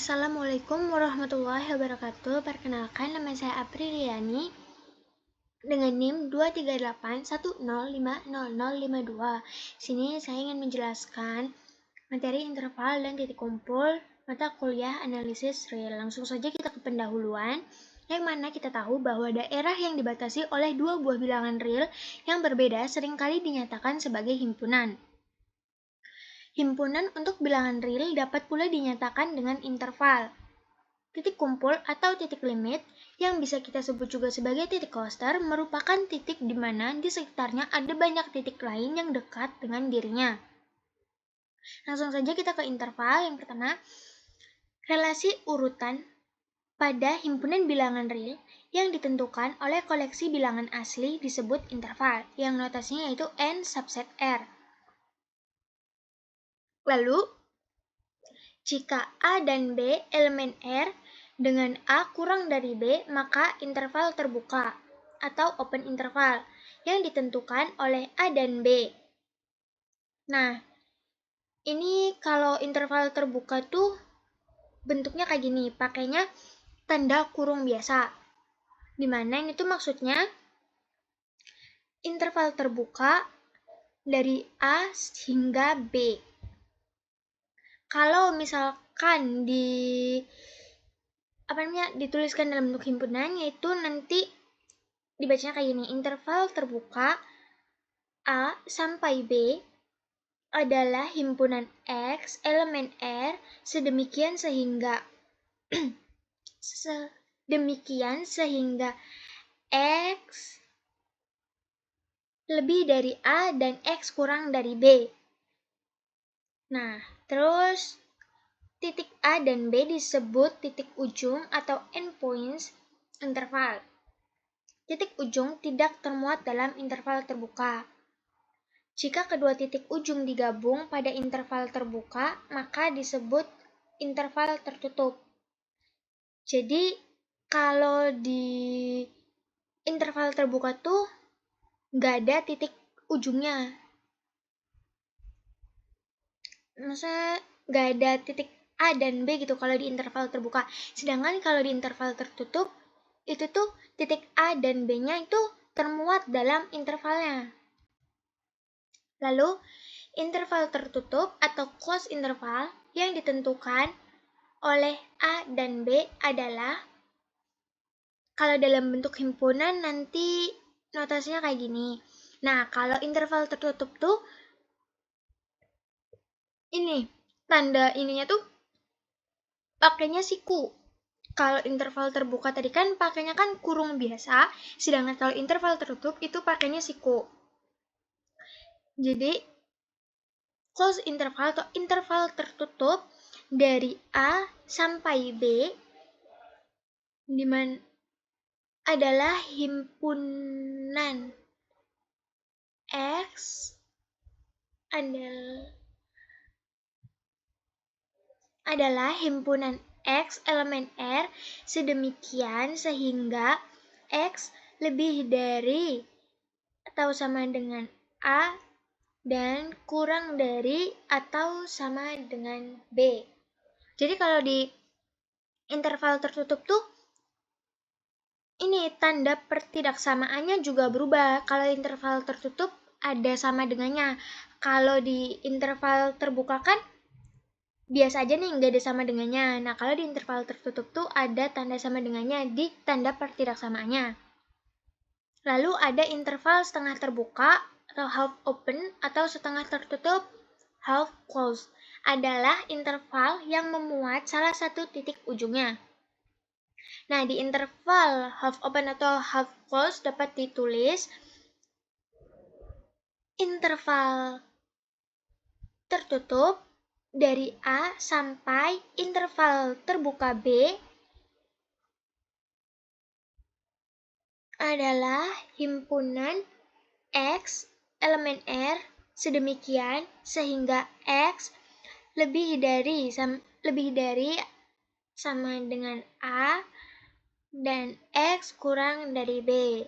Assalamualaikum warahmatullahi wabarakatuh. Perkenalkan, nama saya Apriliani dengan NIM 23810500052. Sini saya ingin menjelaskan materi interval dan titik kumpul mata kuliah analisis real. Langsung saja kita ke pendahuluan, yang mana kita tahu bahwa daerah yang dibatasi oleh dua buah bilangan real yang berbeda seringkali dinyatakan sebagai himpunan. Himpunan untuk bilangan real dapat pula dinyatakan dengan interval. Titik kumpul atau titik limit, yang bisa kita sebut juga sebagai titik cluster, merupakan titik di mana di sekitarnya ada banyak titik lain yang dekat dengan dirinya. Langsung saja kita ke interval. Yang pertama, relasi urutan pada himpunan bilangan real yang ditentukan oleh koleksi bilangan asli disebut interval, yang notasinya yaitu N subset R. Lalu, jika A dan B elemen R dengan A kurang dari B, maka interval terbuka atau open interval yang ditentukan oleh A dan B. Nah, ini kalau interval terbuka tuh bentuknya kayak gini, pakainya tanda kurung biasa. Dimana ini tuh maksudnya interval terbuka dari A hingga B. Kalau misalkan dituliskan dalam bentuk himpunan, yaitu nanti dibacanya kayak gini, interval terbuka A sampai B adalah himpunan X elemen R sedemikian sehingga X lebih dari A dan X kurang dari B. Nah, terus titik A dan B disebut titik ujung atau endpoints interval. Titik ujung tidak termuat dalam interval terbuka. Jika kedua titik ujung digabung pada interval terbuka, maka disebut interval tertutup. Jadi, kalau di interval terbuka tuh nggak ada titik ujungnya. Maksudnya nggak ada titik A dan B gitu kalau di interval terbuka. Sedangkan kalau di interval tertutup, itu tuh titik A dan B-nya itu termuat dalam intervalnya. Lalu, interval tertutup atau closed interval yang ditentukan oleh A dan B adalah, kalau dalam bentuk himpunan nanti notasinya kayak gini. Nah, kalau interval tertutup tuh ini, tanda ininya tuh pakainya siku. Kalau interval terbuka tadi kan pakainya kan kurung biasa, sedangkan kalau interval tertutup itu pakainya siku. Jadi, closed interval atau interval tertutup dari A sampai B dimana adalah himpunan X adalah himpunan X elemen R sedemikian sehingga X lebih dari atau sama dengan A dan kurang dari atau sama dengan B. Jadi kalau di interval tertutup tuh ini tanda pertidaksamaannya juga berubah. Kalau interval tertutup ada sama dengannya. Kalau di interval terbuka kan biasa aja nih, nggak ada sama dengannya. Nah, kalau di interval tertutup tuh ada tanda sama dengannya di tanda pertidaksamaannya. Lalu ada interval setengah terbuka atau half open atau setengah tertutup half closed. Adalah interval yang memuat salah satu titik ujungnya. Nah, di interval half open atau half closed dapat ditulis interval tertutup dari A sampai interval terbuka B adalah himpunan X elemen R sedemikian sehingga X lebih dari sama dengan A dan X kurang dari B.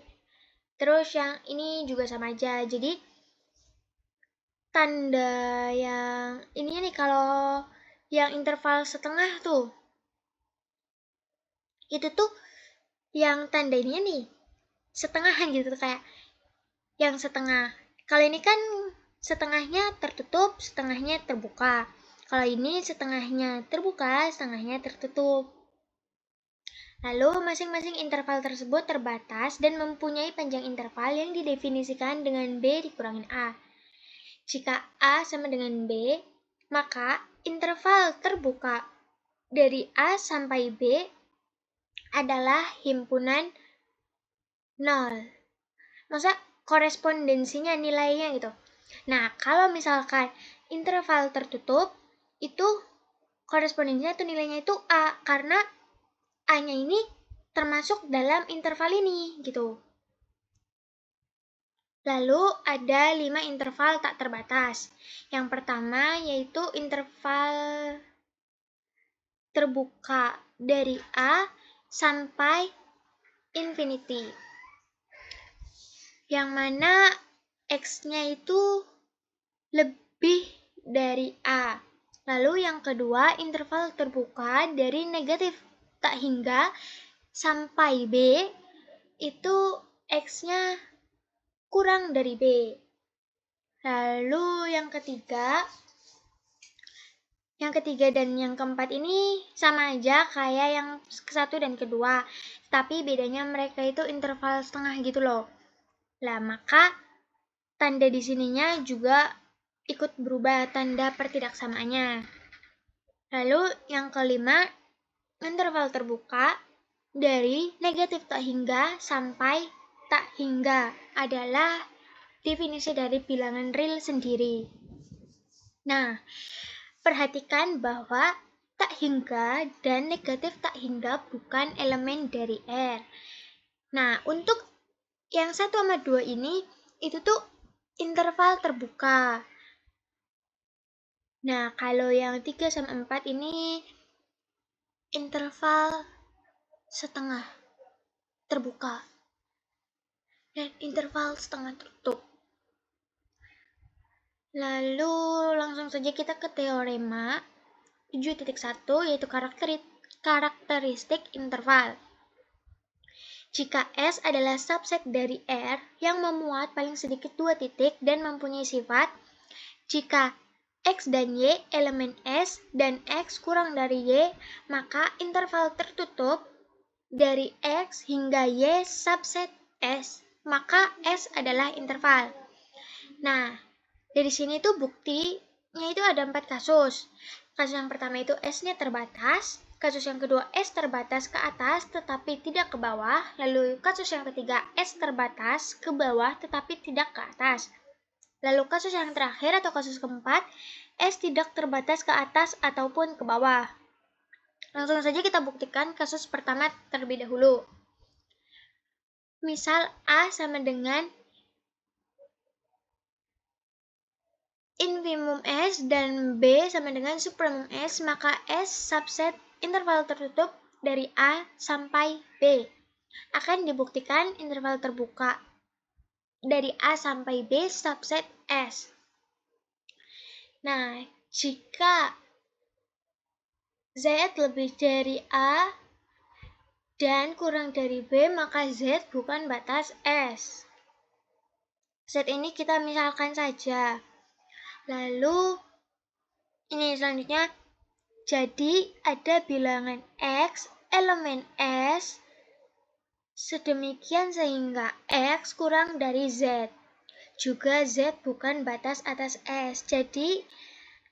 Terus yang ini juga sama aja. Jadi tanda yang ini nih, kalau yang interval setengah tuh itu tuh yang tanda ininya nih setengahan gitu, kayak yang setengah. Kalau ini kan setengahnya tertutup, setengahnya terbuka. Kalau ini setengahnya terbuka, setengahnya tertutup. Lalu masing-masing interval tersebut terbatas dan mempunyai panjang interval yang didefinisikan dengan B dikurangin A. Jika A sama dengan B, maka interval terbuka dari A sampai B adalah himpunan 0. Maksudnya korespondensinya, nilainya gitu. Nah, kalau misalkan interval tertutup, itu korespondensinya atau nilainya itu A, karena A-nya ini termasuk dalam interval ini, gitu. Lalu ada 5 interval tak terbatas. Yang pertama yaitu interval terbuka dari A sampai infinity. Yang mana X-nya itu lebih dari A. Lalu yang kedua, interval terbuka dari negatif tak hingga sampai B, itu X-nya kurang dari B. Lalu yang ketiga dan yang keempat ini sama aja kayak yang ke-1 dan kedua, tapi bedanya mereka itu interval setengah gitu loh. Lah, maka tanda di sininya juga ikut berubah tanda pertidaksamaannya. Lalu yang kelima, interval terbuka dari negatif tak hingga sampai tak hingga adalah definisi dari bilangan real sendiri. Nah, perhatikan bahwa tak hingga dan negatif tak hingga bukan elemen dari R. Nah, untuk yang 1 sama 2 ini, itu tuh interval terbuka. Nah, kalau yang 3 sama 4 ini interval setengah terbuka dan interval setengah tertutup. Lalu langsung saja kita ke teorema 7.1 yaitu karakteristik interval. Jika S adalah subset dari R yang memuat paling sedikit 2 titik dan mempunyai sifat, jika X dan Y elemen S dan X kurang dari Y, maka interval tertutup dari X hingga Y subset S, maka S adalah interval. Nah, dari sini tuh buktinya itu ada 4 kasus. Kasus yang pertama itu S-nya terbatas, kasus yang kedua S terbatas ke atas tetapi tidak ke bawah, lalu kasus yang ketiga S terbatas ke bawah tetapi tidak ke atas. Lalu kasus yang terakhir atau kasus keempat, S tidak terbatas ke atas ataupun ke bawah. Langsung saja kita buktikan kasus pertama terlebih dahulu. Misal A sama dengan infimum S dan B sama dengan supremum S, maka S subset interval tertutup dari A sampai B. Akan dibuktikan interval terbuka dari A sampai B subset S. Nah, jika Z lebih dari A dan kurang dari B, maka Z bukan batas S. Z ini kita misalkan saja. Lalu, ini selanjutnya, jadi ada bilangan X, elemen S, sedemikian sehingga X kurang dari Z. Juga Z bukan batas atas S. Jadi,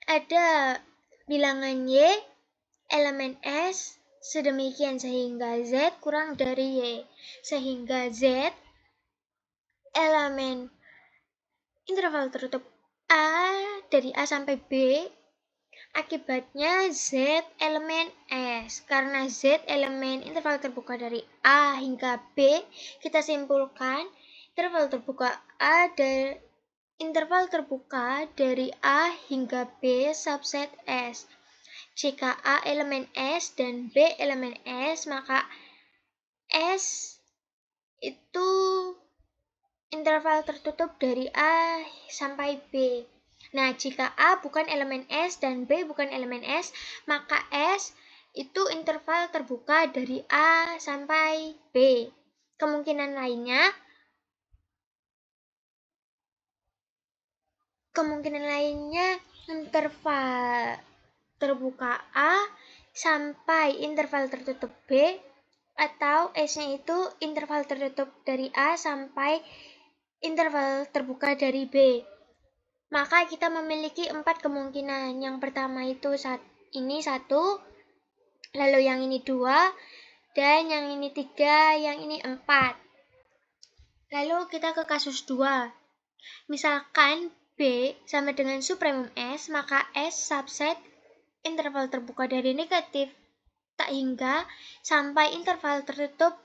ada bilangan Y, elemen S, sedemikian sehingga Z kurang dari Y. Sehingga Z, elemen interval tertutup A dari A sampai B, akibatnya Z elemen S. Karena Z elemen interval terbuka dari A hingga B, kita simpulkan interval terbuka dari A hingga B subset S. Jika A elemen S dan B elemen S, maka S itu interval tertutup dari A sampai B. Nah, jika A bukan elemen S dan B bukan elemen S, maka S itu interval terbuka dari A sampai B. Kemungkinan lainnya interval terbuka A sampai interval tertutup B, atau S-nya itu interval tertutup dari A sampai interval terbuka dari B. Maka kita memiliki 4 kemungkinan. Yang pertama itu ini 1, lalu yang ini 2, dan yang ini 3, yang ini 4. Lalu kita ke kasus 2. Misalkan B sama dengan supremum S, maka S subset interval terbuka dari negatif tak hingga sampai interval tertutup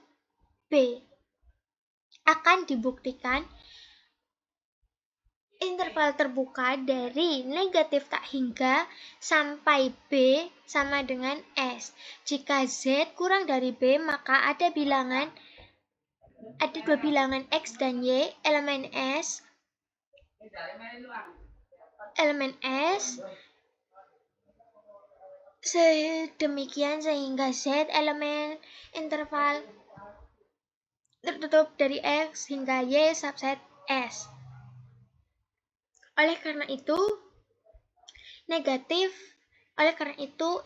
B. Akan dibuktikan interval terbuka dari negatif tak hingga sampai B sama dengan S. Jika Z kurang dari B, maka ada dua bilangan X dan Y, elemen S sedemikian sehingga Z elemen interval tertutup dari X hingga Y subset S. Oleh karena itu,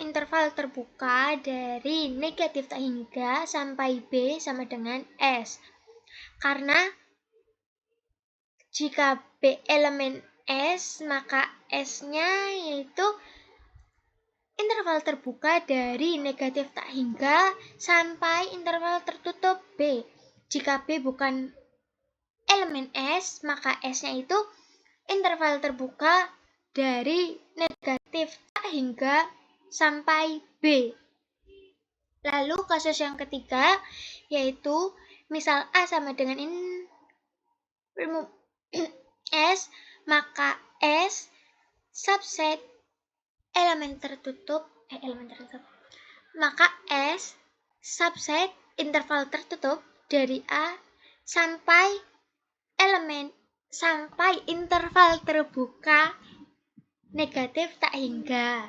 interval terbuka dari negatif tak hingga sampai B sama dengan S. Karena jika B elemen S, maka S-nya yaitu interval terbuka dari negatif tak hingga sampai interval tertutup B. Jika B bukan elemen S, maka S-nya itu interval terbuka dari negatif tak hingga sampai B. Lalu kasus yang ketiga, yaitu misal A sama dengan S, maka S subset elemen tertutup, maka S subset interval tertutup dari A sampai interval terbuka negatif tak hingga.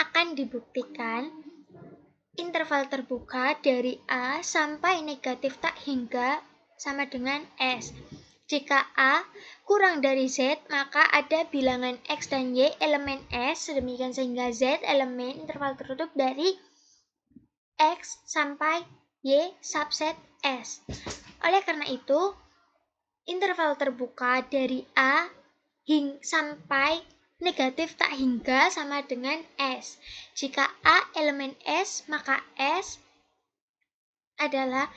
Akan dibuktikan interval terbuka dari A sampai negatif tak hingga sama dengan S. Jika A kurang dari Z, maka ada bilangan X dan Y elemen S, sedemikian sehingga Z elemen interval tertutup dari X sampai Y subset S. Oleh karena itu, interval terbuka dari A sampai negatif tak hingga sama dengan S. Jika A elemen S, maka S adalah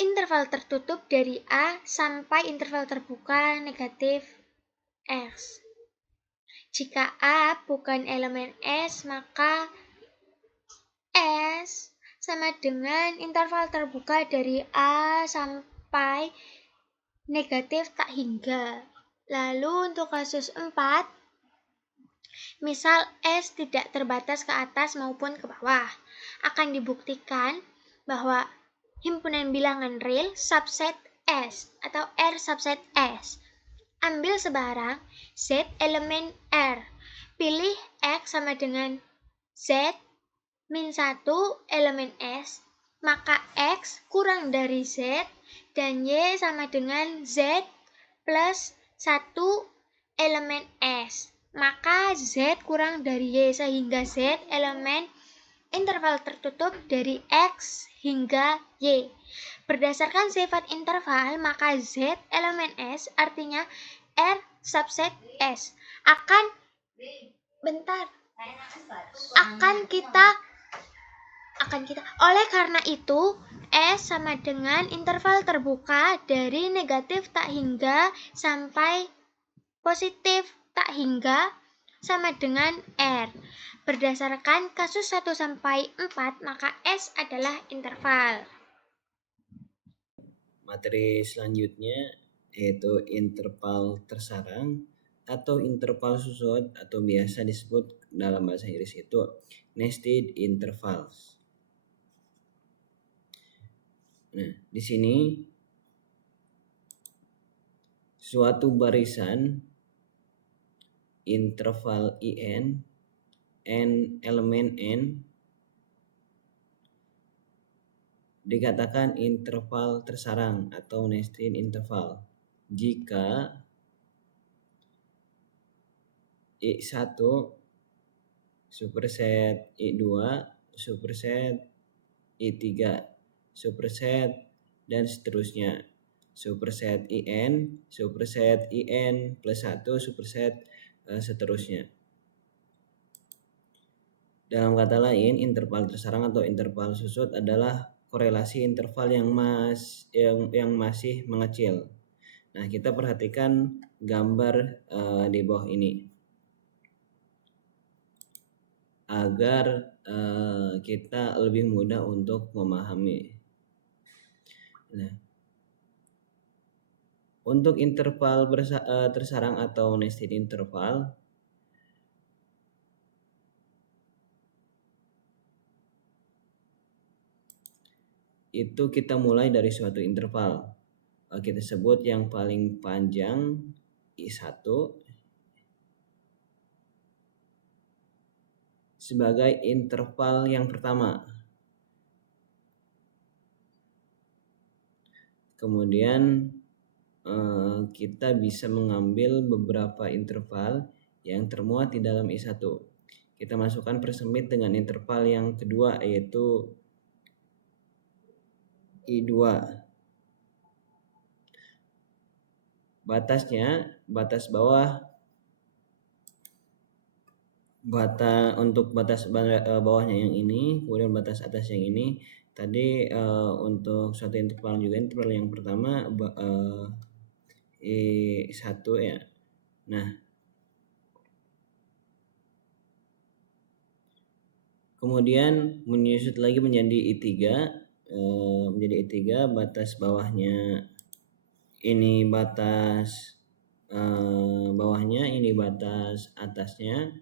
interval tertutup dari A sampai interval terbuka negatif X. Jika A bukan elemen S, maka S sama dengan interval terbuka dari A sampai negatif tak hingga. Lalu untuk kasus 4, misal S tidak terbatas ke atas maupun ke bawah, akan dibuktikan bahwa himpunan bilangan real subset S atau R subset S. Ambil sebarang Z elemen R. Pilih X sama dengan Z min 1 elemen S, maka X kurang dari Z dan Y sama dengan Z plus 1 elemen S. Maka Z kurang dari Y sehingga Z elemen interval tertutup dari X hingga Y. Berdasarkan sifat interval, maka Z elemen S artinya R subset S. Oleh karena itu, S sama dengan interval terbuka dari negatif tak hingga sampai positif tak hingga sama dengan R. Berdasarkan kasus 1 sampai 4, maka S adalah interval. Materi selanjutnya yaitu interval tersarang atau interval susut atau biasa disebut dalam bahasa Inggris itu nested intervals. Nah, di sini suatu barisan interval IN elemen n dikatakan interval tersarang atau nested interval jika I1 superset I2 superset I3 superset dan seterusnya, superset IN superset IN plus 1 superset seterusnya. Dalam kata lain, interval tersarang atau interval susut adalah korelasi interval yang masih mengecil. Nah, kita perhatikan gambar di bawah ini agar kita lebih mudah untuk memahami. Nah, untuk interval tersarang atau nested interval, itu kita mulai dari suatu interval. Kita sebut yang paling panjang I1 sebagai interval yang pertama. Kemudian kita bisa mengambil beberapa interval yang termuat di dalam I1. Kita masukkan persempit dengan interval yang kedua, yaitu I2. Batasnya, batas bawah, untuk batas bawahnya yang ini, kemudian batas atas yang ini. Tadi untuk suatu interval juga, interval yang pertama I1 ya. Nah, kemudian menyusut lagi menjadi I3, batas bawahnya ini batas bawahnya, ini batas atasnya.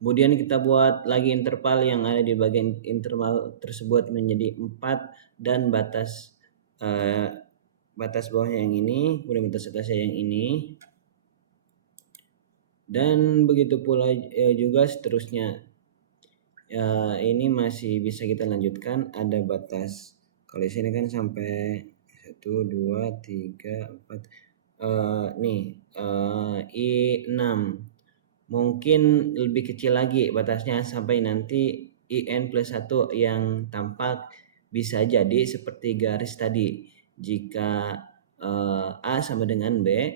Kemudian kita buat lagi interval yang ada di bagian interval tersebut menjadi 4 dan batas bawahnya yang ini, kemudian batas atasnya yang ini. Dan begitu pula juga seterusnya. Ini masih bisa kita lanjutkan, ada batas. Kalau di sini kan sampai 1 2 3 4 nih I6. Mungkin lebih kecil lagi batasnya sampai nanti IN plus 1 yang tampak bisa jadi seperti garis tadi. Jika A sama dengan B,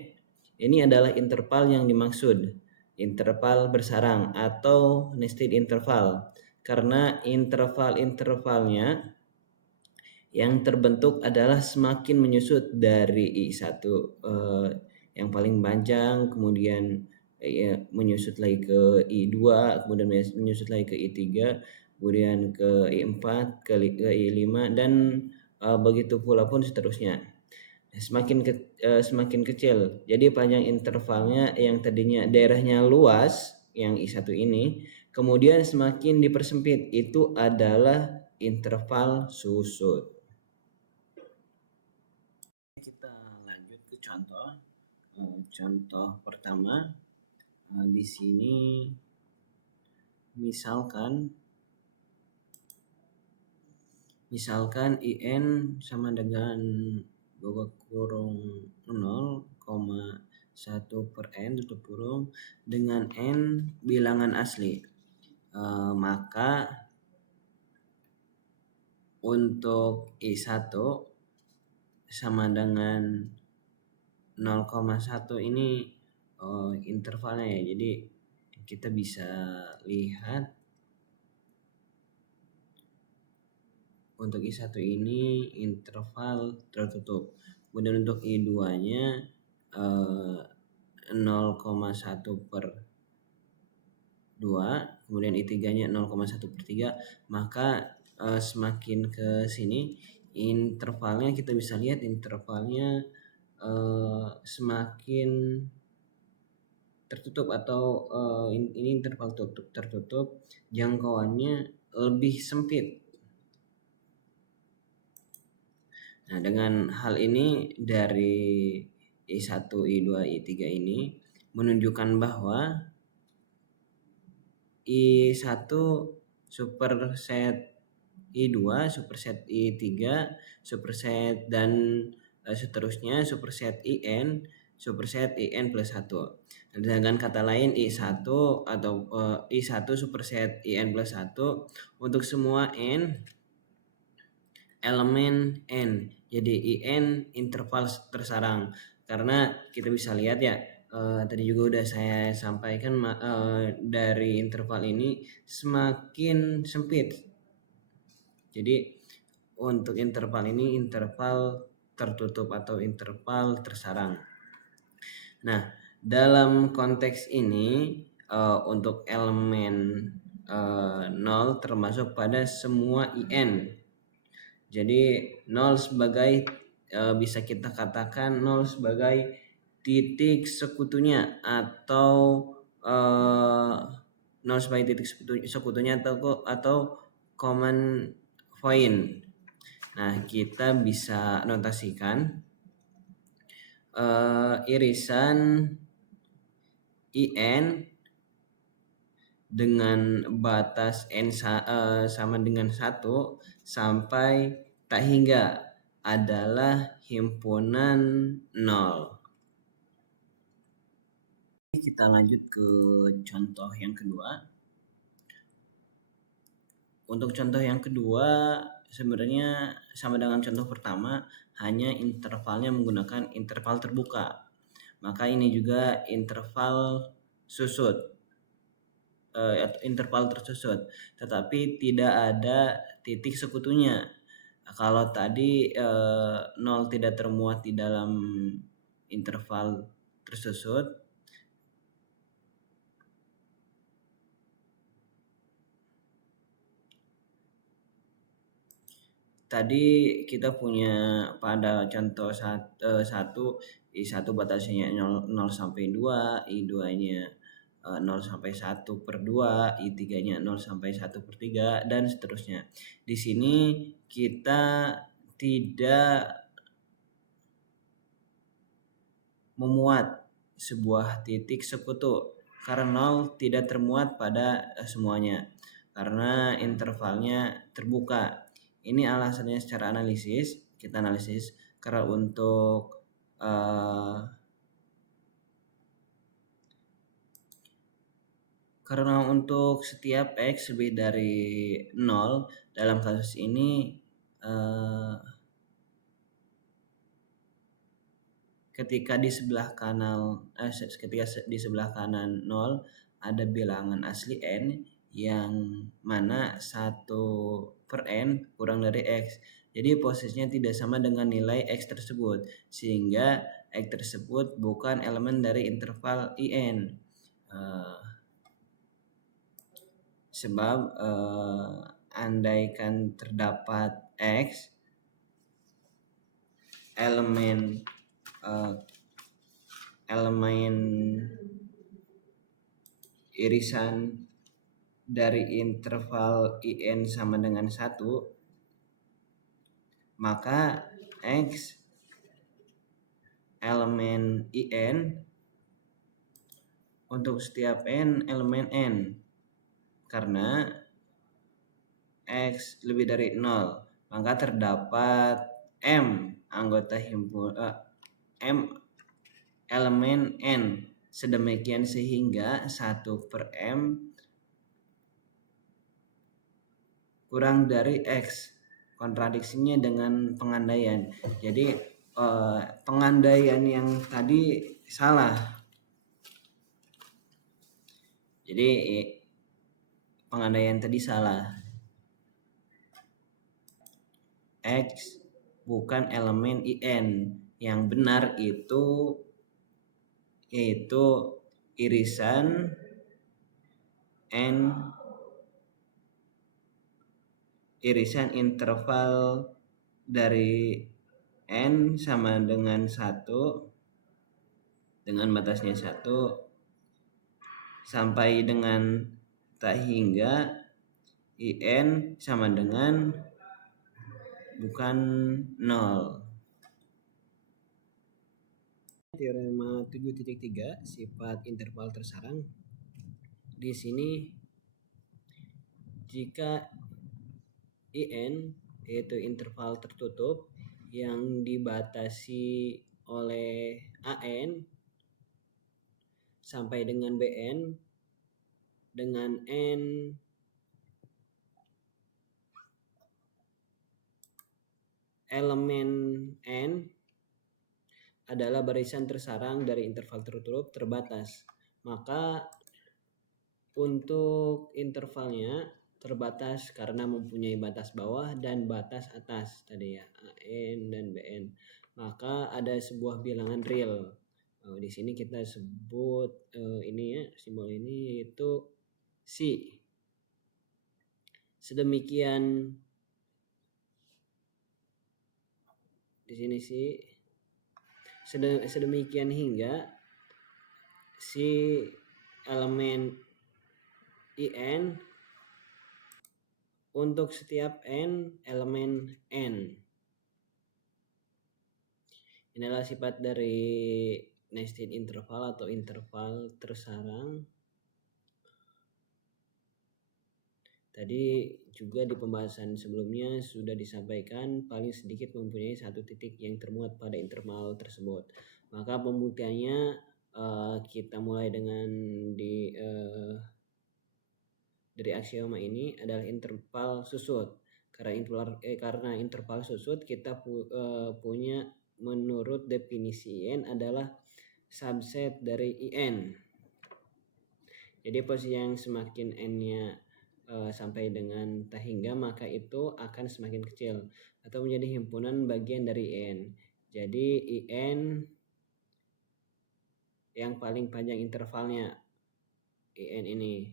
ini adalah interval yang dimaksud, interval bersarang atau nested interval, karena interval-intervalnya yang terbentuk adalah semakin menyusut dari I1 yang paling panjang, kemudian menyusut lagi ke I2, kemudian menyusut lagi ke I3, kemudian ke I4, ke I5, dan begitu pula pun seterusnya. Semakin kecil, jadi panjang intervalnya yang tadinya daerahnya luas, yang I1 ini, kemudian semakin dipersempit, itu adalah interval susut. Kita lanjut ke contoh. Contoh pertama, di sini misalkan IN sama dengan 0,1/n tutup kurung dengan n bilangan asli. Maka untuk I1 sama dengan 0,1 ini intervalnya ya. Jadi kita bisa lihat untuk I1 ini interval tertutup. Kemudian untuk I2-nya 0,1/2, kemudian I3-nya 0,1/3. Maka semakin ke sini intervalnya, kita bisa lihat intervalnya semakin tertutup atau ini interval tertutup, jangkauannya lebih sempit. Nah, dengan hal ini dari I1, I2, I3 ini menunjukkan bahwa I1 superset I2, superset I3, superset dan seterusnya superset IN, superset IN plus 1. Dengan kata lain I1 atau I1 superset IN plus 1 untuk semua N elemen N. Jadi IN interval tersarang. Karena kita bisa lihat ya, tadi juga udah saya sampaikan dari interval ini semakin sempit. Jadi untuk interval ini interval tertutup atau interval tersarang. Nah, dalam konteks ini untuk elemen 0 termasuk pada semua IN. Jadi 0 sebagai bisa kita katakan 0 sebagai titik sekutunya atau 0 sebagai titik sekutunya atau common point. Nah, kita bisa notasikan irisan IN dengan batas N sama dengan 1 sampai tak hingga adalah himpunan 0. Kita lanjut ke contoh yang kedua. Untuk contoh yang kedua sebenarnya sama dengan contoh pertama, hanya intervalnya menggunakan interval terbuka. Maka ini juga interval susut, interval tersusut, tetapi tidak ada titik sekutunya. Kalau tadi 0 tidak termuat di dalam interval tersusut, tadi kita punya pada contoh 1 I1 batasnya 0 sampai 2, I2-nya 0 sampai 1/2, I3-nya 0 sampai 1/3 dan seterusnya. Di sini kita tidak memuat sebuah titik sekutu karena 0 tidak termuat pada semuanya karena intervalnya terbuka. Ini alasannya secara analisis, kita analisis karena untuk setiap X lebih dari 0 dalam kasus ini ketika di sebelah kanan 0 ada bilangan asli N yang mana 1/N kurang dari X. Jadi posisinya tidak sama dengan nilai X tersebut, sehingga X tersebut bukan elemen dari interval IN. Sebab andaikan terdapat X elemen irisan dari interval IN sama dengan 1, maka X elemen IN untuk setiap N elemen N karena X lebih dari 0, maka terdapat M anggota M elemen N sedemikian sehingga 1/M kurang dari X. Kontradiksinya dengan pengandaian. Jadi pengandaian yang tadi salah. Jadi pengandaian tadi salah. X bukan elemen IN. Yang benar itu yaitu irisan interval dari N sama dengan 1 dengan batasnya 1 sampai dengan tak hingga IN sama dengan bukan 0. Teorema 7.3 sifat interval tersarang. Di sini jika IN yaitu interval tertutup yang dibatasi oleh AN sampai dengan BN dengan N elemen N adalah barisan tersarang dari interval tertutup terbatas. Maka untuk intervalnya terbatas karena mempunyai batas bawah dan batas atas tadi ya, AN dan BN. Maka ada sebuah bilangan real. Di sini kita sebut ini ya, simbol ini yaitu C. Sedemikian di sini C. Sedemikian hingga si elemen IN untuk setiap N elemen N. Inilah sifat dari nested interval atau interval tersarang. Tadi juga di pembahasan sebelumnya sudah disampaikan paling sedikit mempunyai satu titik yang termuat pada interval tersebut. Maka pembuktiannya kita mulai dengan dari aksioma ini adalah interval susut. Karena interval susut kita punya menurut definisi IN adalah subset dari IN. Jadi posisi yang semakin N-nya sampai dengan tak hingga maka itu akan semakin kecil atau menjadi himpunan bagian dari IN. Jadi IN yang paling panjang intervalnya IN ini.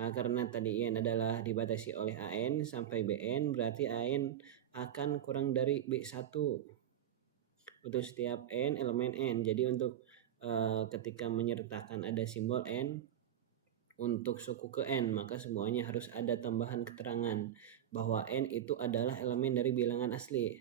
Maka karena tadi IN adalah dibatasi oleh AN sampai BN berarti AN akan kurang dari B1 untuk setiap N elemen N. Jadi untuk ketika menyertakan ada simbol N untuk suku ke N, maka semuanya harus ada tambahan keterangan bahwa N itu adalah elemen dari bilangan asli.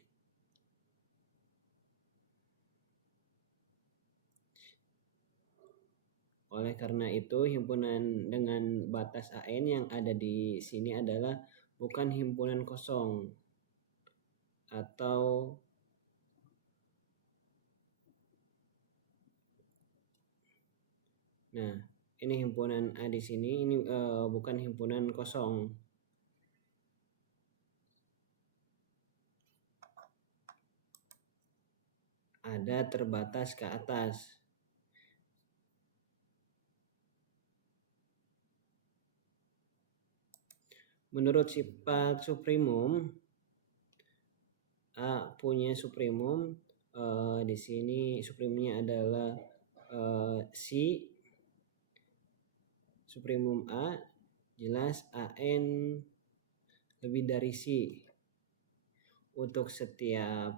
Oleh karena itu, himpunan dengan batas AN yang ada di sini adalah bukan himpunan kosong atau ini himpunan A di sini, ini bukan himpunan kosong. Ada terbatas ke atas. Menurut sifat suprimum, A punya suprimum. Di sini suprimumnya adalah C. Suprimum A jelas AN lebih dari C untuk setiap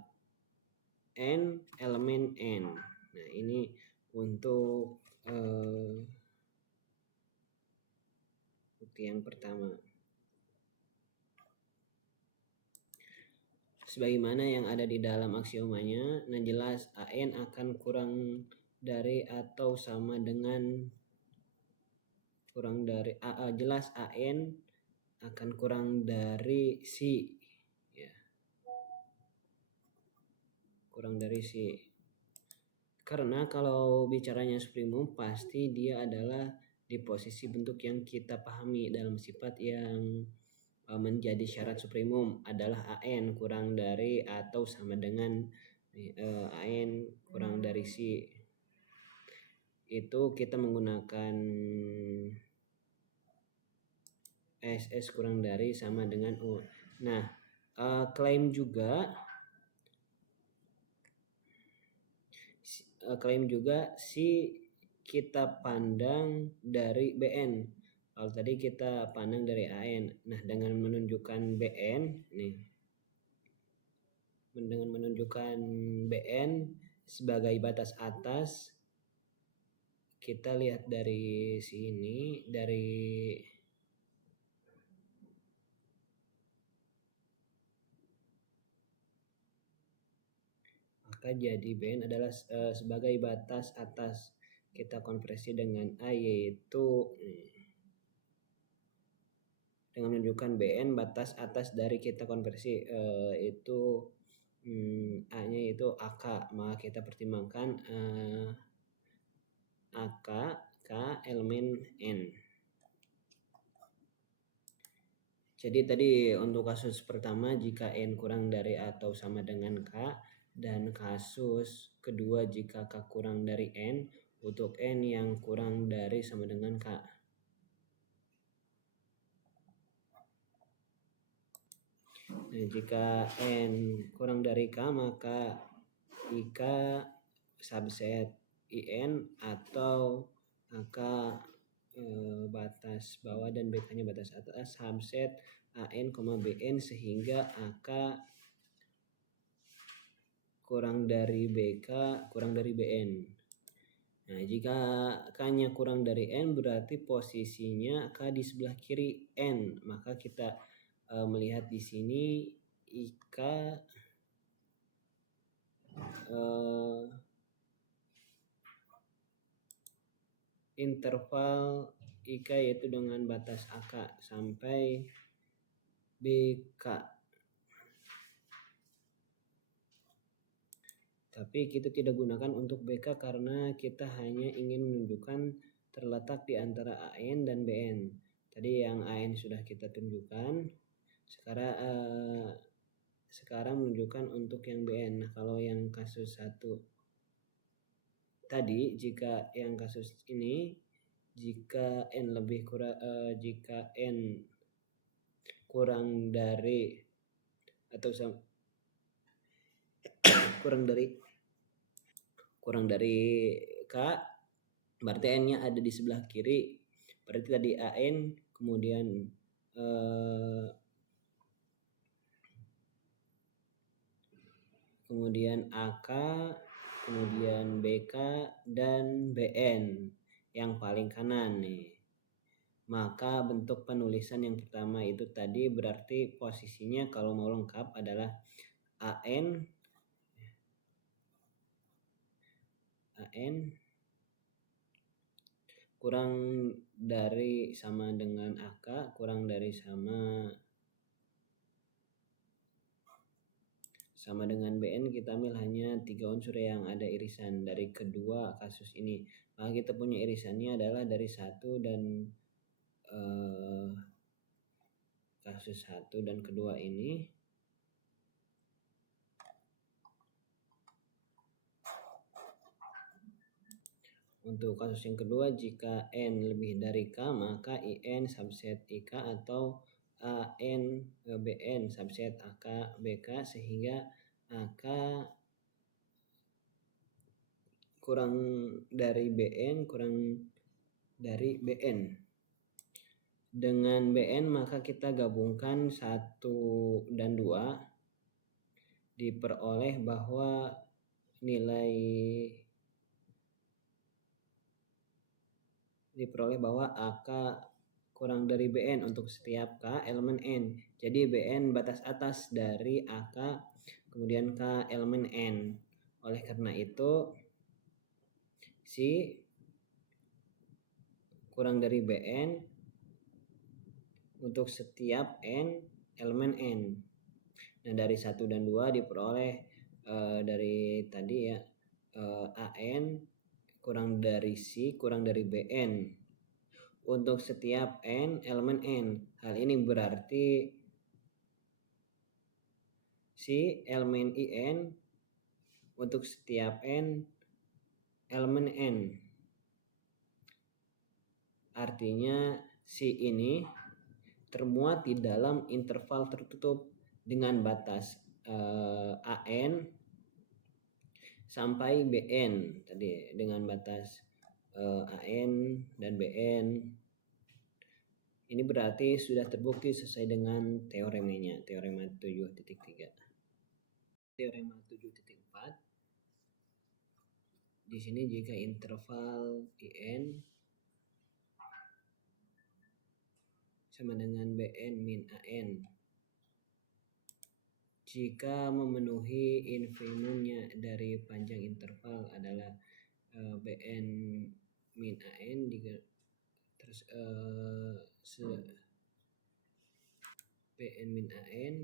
N elemen N. Nah ini untuk bukti yang pertama. Sebagaimana yang ada di dalam aksiomanya, nah jelas AN akan kurang dari atau sama dengan jelas AN akan kurang dari C ya. Kurang dari C. Karena kalau bicaranya suprimum pasti dia adalah di posisi bentuk yang kita pahami dalam sifat yang menjadi syarat suprimum adalah AN kurang dari atau sama dengan AN kurang dari C. Itu kita menggunakan SS kurang dari sama dengan U. Nah, klaim juga si kita pandang dari BN. Kalau tadi kita pandang dari AN. Nah, dengan menunjukkan BN nih. Dengan menunjukkan BN sebagai batas atas, kita lihat dari sini, dari maka jadi Bn adalah sebagai batas atas. Kita konversi dengan A, yaitu dengan menunjukkan Bn batas atas dari kita konversi itu A-nya itu AK, maka kita pertimbangkan AK K elemen N. Jadi tadi untuk kasus pertama jika N kurang dari atau sama dengan K, dan kasus kedua jika K kurang dari N untuk N yang kurang dari sama dengan K. Nah, jika N kurang dari K maka IK subset IN atau AK batas bawah dan BK-nya batas atas subset AN, BN sehingga AK kurang dari BK kurang dari BN. Nah, jika K-nya kurang dari N berarti posisinya K di sebelah kiri N, maka kita melihat di sini IK interval IK yaitu dengan batas AK sampai BK. Tapi kita tidak gunakan untuk BK karena kita hanya ingin menunjukkan terletak di antara AN dan BN. Tadi yang AN sudah kita tunjukkan. Sekarang menunjukkan untuk yang BN. Nah, kalau yang kasus 1 tadi, jika yang kasus ini jika N kurang dari atau kurang dari K, berarti N-nya ada di sebelah kiri. Berarti tadi AN kemudian AK, kemudian BK dan BN yang paling kanan nih. Maka bentuk penulisan yang pertama itu tadi berarti posisinya kalau mau lengkap adalah AN kurang dari sama dengan AK kurang dari sama dengan BN. Kita ambil hanya 3 unsur yang ada irisan dari kedua kasus ini. Maka kita punya irisannya adalah dari 1 dan kasus 1 dan kedua ini. Untuk kasus yang kedua, jika N lebih dari K maka IN subset IK atau AN BN subset AK BK sehingga AK kurang dari BN kurang dari BN. Dengan BN maka kita gabungkan 1 dan 2 diperoleh bahwa AK kurang dari BN untuk setiap K elemen N. Jadi BN batas atas dari AK kemudian K elemen N. Oleh karena itu si kurang dari BN untuk setiap N elemen N. Nah, dari 1 dan 2 diperoleh dari tadi ya AN kurang dari C kurang dari BN untuk setiap N elemen N. Hal ini berarti si elemen IN untuk setiap N elemen N. Artinya si ini termuat di dalam interval tertutup dengan batas AN sampai BN tadi dengan batas AN dan BN. Ini berarti sudah terbukti sesuai dengan teoremanya, teorema 7.3. Teorema 7.4. Di sini jika interval IN sama dengan BN min AN, jika memenuhi infimumnya dari panjang interval adalah Bn min An terus Bn min An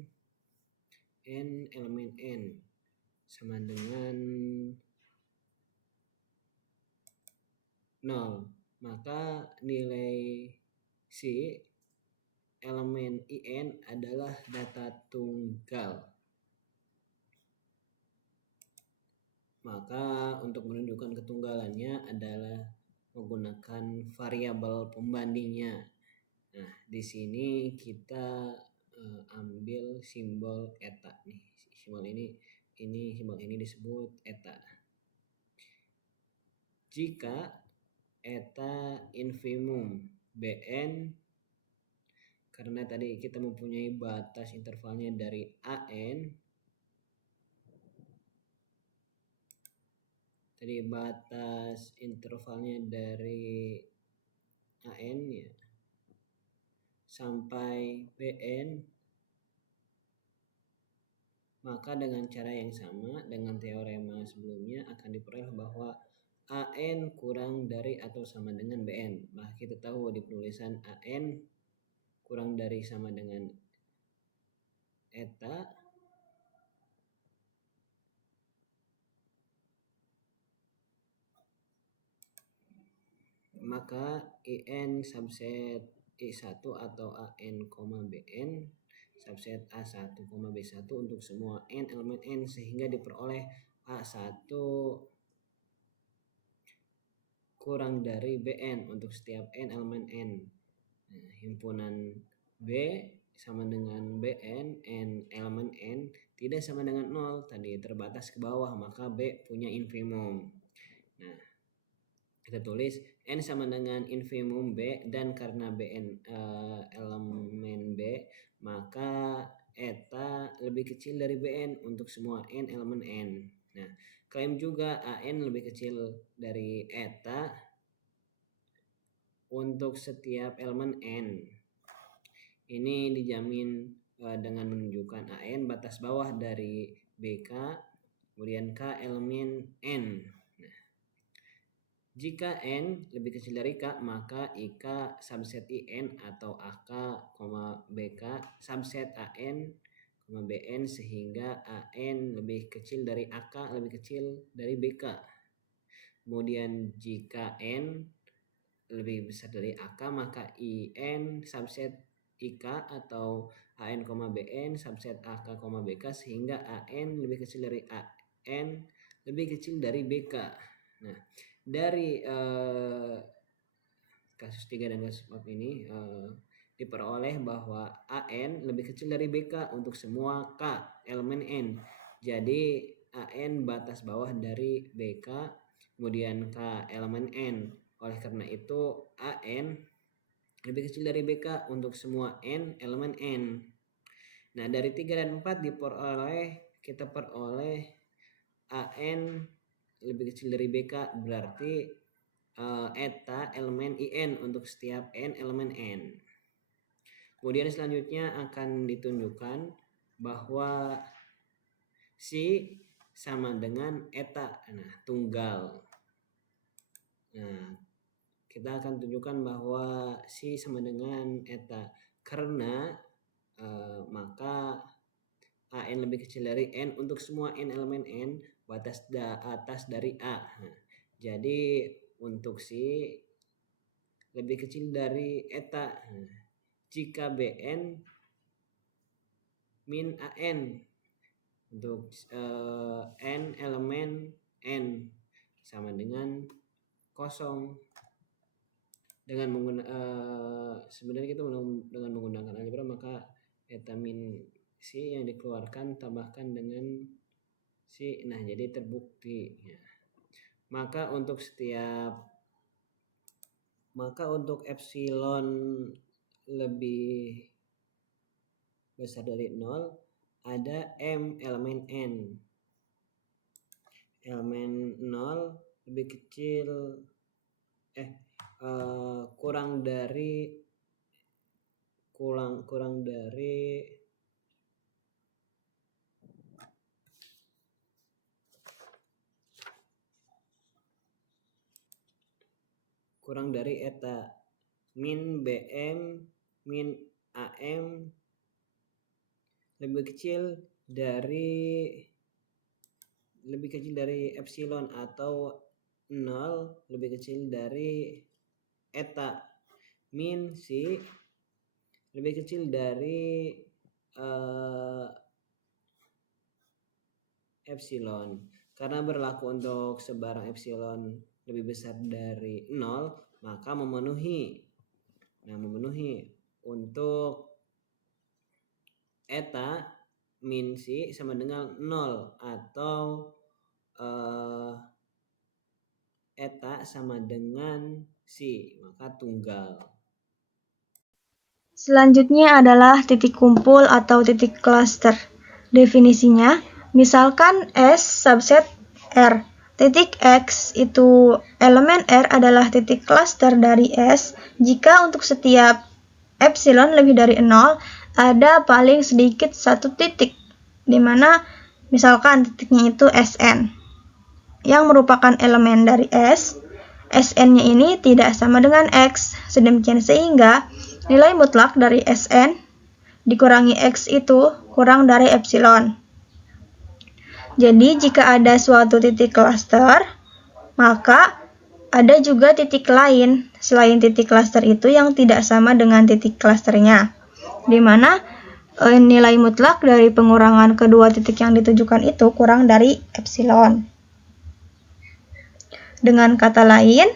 n elemen n sama dengan 0, maka nilai si elemen In adalah data tunggal. Maka untuk menunjukkan ketunggalannya adalah menggunakan variabel pembandingnya. Nah, di sini kita ambil simbol eta nih. Simbol ini disebut eta. Jika eta infimum Bn, karena tadi kita mempunyai batas intervalnya dari An, tadi batas intervalnya dari An ya sampai Bn, maka dengan cara yang sama dengan teorema sebelumnya akan diperoleh bahwa An kurang dari atau sama dengan Bn. Nah, kita tahu di penulisan An kurang dari sama dengan eta, maka In subset I1 atau An, Bn subset A1, B1 untuk semua n elemen n, sehingga diperoleh A1 kurang dari Bn untuk setiap n elemen n. Nah, himpunan B sama dengan Bn, n elemen n tidak sama dengan 0, tadi terbatas ke bawah, maka B punya infimum. Nah, kita tulis n sama dengan infimum B, dan karena Bn elemen B, maka eta lebih kecil dari Bn untuk semua n elemen n. Nah, klaim juga An lebih kecil dari eta untuk setiap elemen n. Ini dijamin dengan menunjukkan An batas bawah dari BK, kemudian K elemen n. Nah, jika n lebih kecil dari K, maka IK subset IN atau AK, BK subset AN, BN, sehingga AN lebih kecil dari AK, lebih kecil dari BK. Kemudian jika N lebih besar dari AK, maka IN subset IK atau AN, BN subset AK, BK, sehingga AN lebih kecil dari AN, lebih kecil dari BK. Nah, dari kasus 3 dan kasus 4 ini diperoleh bahwa AN lebih kecil dari BK untuk semua K elemen N. Jadi AN batas bawah dari BK, kemudian K elemen N. Oleh karena itu AN lebih kecil dari BK untuk semua N elemen N. Nah, dari 3 dan 4 kita peroleh AN lebih kecil dari BK, berarti eta elemen IN untuk setiap N elemen N. Kemudian selanjutnya akan ditunjukkan bahwa si sama dengan eta, nah tunggal. Nah, kita akan tunjukkan bahwa si sama dengan eta karena maka AN lebih kecil dari N untuk semua N elemen N, batas atas dari A. Nah, jadi untuk si lebih kecil dari eta. Nah, jika Bn min An untuk N elemen N sama dengan kosong. Dengan sebenarnya kita dengan menggunakan algebra, maka eta min si yang dikeluarkan tambahkan dengan si, nah jadi terbukti ya. Maka untuk epsilon lebih besar dari 0 ada M elemen N. Elemen 0 lebih kecil kurang dari kurang dari eta. Min BM min AM lebih kecil dari epsilon atau 0 lebih kecil dari eta. Min si lebih kecil dari epsilon. Karena berlaku untuk sebarang epsilon lebih besar dari 0, maka memenuhi untuk eta min si sama dengan 0 atau eta sama dengan si, maka tunggal. Selanjutnya adalah titik kumpul atau titik cluster. Definisinya, misalkan S subset R. Titik X itu elemen R adalah titik cluster dari S jika untuk setiap epsilon lebih dari 0 ada paling sedikit satu titik, di mana misalkan titiknya itu Sn yang merupakan elemen dari S. Sn-nya ini tidak sama dengan X, sedemikian sehingga nilai mutlak dari Sn dikurangi X itu kurang dari epsilon. Jadi jika ada suatu titik cluster, maka ada juga titik lain selain titik cluster itu yang tidak sama dengan titik clusternya, di mana nilai mutlak dari pengurangan kedua titik yang ditujukan itu kurang dari epsilon. Dengan kata lain,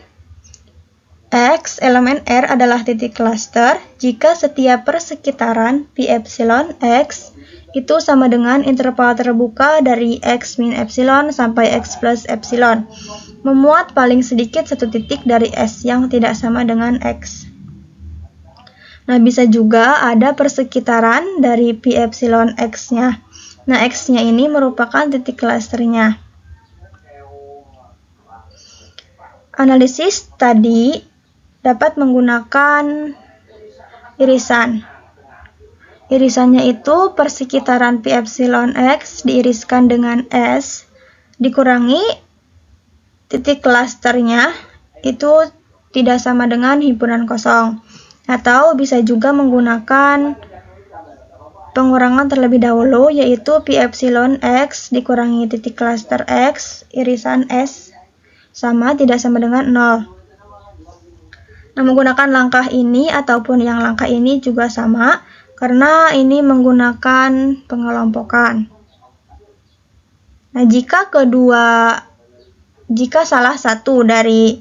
X elemen R adalah titik cluster jika setiap persekitaran pi epsilon X itu sama dengan interval terbuka dari X min epsilon sampai X plus epsilon, memuat paling sedikit satu titik dari S yang tidak sama dengan X. Nah, bisa juga ada persekitaran dari pi epsilon X-nya. Nah, X-nya ini merupakan titik clusternya. Analisis tadi dapat menggunakan irisan. Irisannya itu persekitaran pi epsilon X diiriskan dengan S dikurangi titik clusternya itu tidak sama dengan himpunan kosong. Atau bisa juga menggunakan pengurangan terlebih dahulu, yaitu pi epsilon X dikurangi titik cluster X irisan S tidak sama dengan 0. Nah, menggunakan langkah ini ataupun yang langkah ini juga sama, karena ini menggunakan pengelompokan. Nah, jika salah satu dari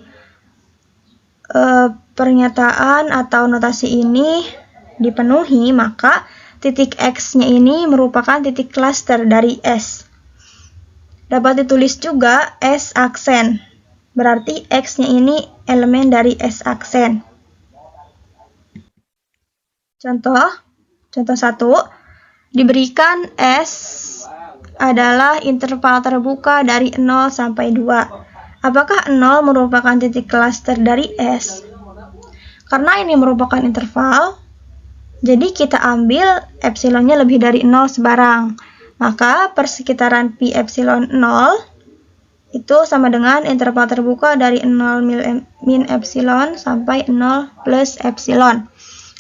pernyataan atau notasi ini dipenuhi, maka titik X-nya ini merupakan titik cluster dari S. Dapat ditulis juga S aksen. Berarti X-nya ini elemen dari S aksen. Contoh 1, diberikan S adalah interval terbuka dari 0 sampai 2. Apakah 0 merupakan titik cluster dari S? Karena ini merupakan interval, jadi kita ambil epsilonnya lebih dari 0 sebarang. Maka persekitaran pi epsilon 0 itu sama dengan interval terbuka dari 0 min epsilon sampai 0 plus epsilon.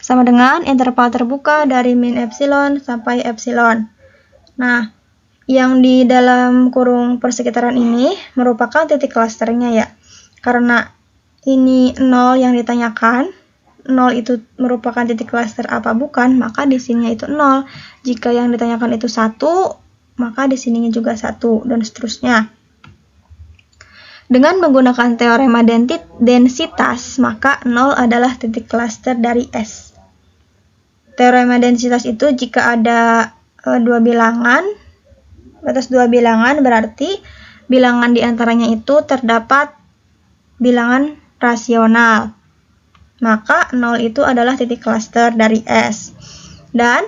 Sama dengan interval terbuka dari min epsilon sampai epsilon. Nah, yang di dalam kurung persekitaran ini merupakan titik clusternya ya. Karena ini 0 yang ditanyakan, 0 itu merupakan titik cluster apa bukan, maka di sininya itu 0. Jika yang ditanyakan itu 1, maka di sininya juga 1, dan seterusnya. Dengan menggunakan teorema densitas, maka 0 adalah titik cluster dari S. Teorema densitas itu jika ada dua bilangan, batas dua bilangan berarti bilangan diantaranya itu terdapat bilangan rasional. Maka 0 itu adalah titik cluster dari S. Dan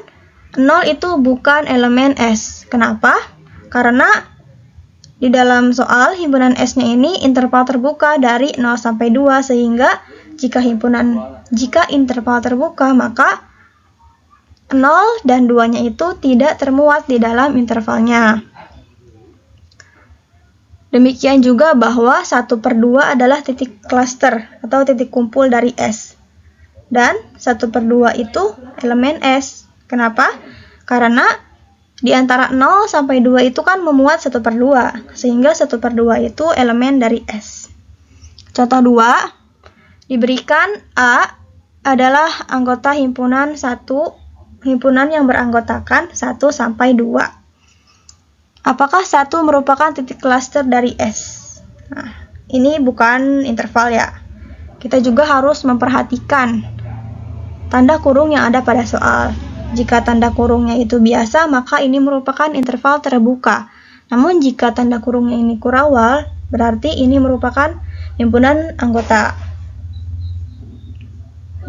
0 itu bukan elemen S. Kenapa? Karena di dalam soal himpunan S-nya ini interval terbuka dari 0 sampai 2, sehingga jika interval terbuka, maka 0 dan 2-nya itu tidak termuat di dalam intervalnya. Demikian juga bahwa 1/2 adalah titik cluster atau titik kumpul dari S. Dan 1/2 itu elemen S. Kenapa? Karena di antara 0 sampai 2 itu kan memuat 1/2, sehingga 1/2 itu elemen dari S. Contoh 2, diberikan A adalah anggota himpunan yang beranggotakan 1 sampai 2. Apakah 1 merupakan titik cluster dari S? Nah, ini bukan interval ya. Kita juga harus memperhatikan tanda kurung yang ada pada soal. Jika tanda kurungnya itu biasa, maka ini merupakan interval terbuka. Namun jika tanda kurungnya ini kurawal, berarti ini merupakan himpunan anggota.